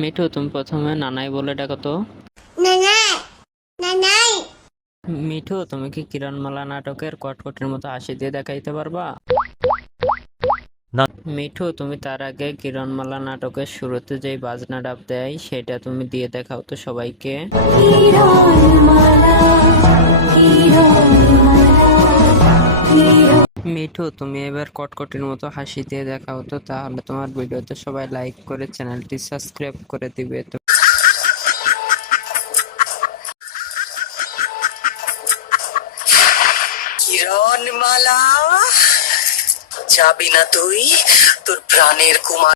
মিঠু, তুমি প্রথমে নানাই বলে ডাকো তো। নানাই, নানাই। মিঠু, তুমি কি কিরণমালা নাটকের কটকটির মতো হাসি দিয়ে দেখাইতে পারবা? না। মিঠু, তুমি তার আগে কিরণমালা নাটকের শুরুতে যেই বাজনা ডাব দেয় সেটা তুমি দিয়ে দেখাও তো সবাইকে। মিঠু, তুমি এবার কটকটির মতো হাসি দিয়ে দেখাও তো, তাহলে তোমার ভিডিওতে সবাই লাইক করে চ্যানেলটি সাবস্ক্রাইব করে দিবে তো। কিরণমালা, যাবি না তুই তোর প্রাণের কুমার।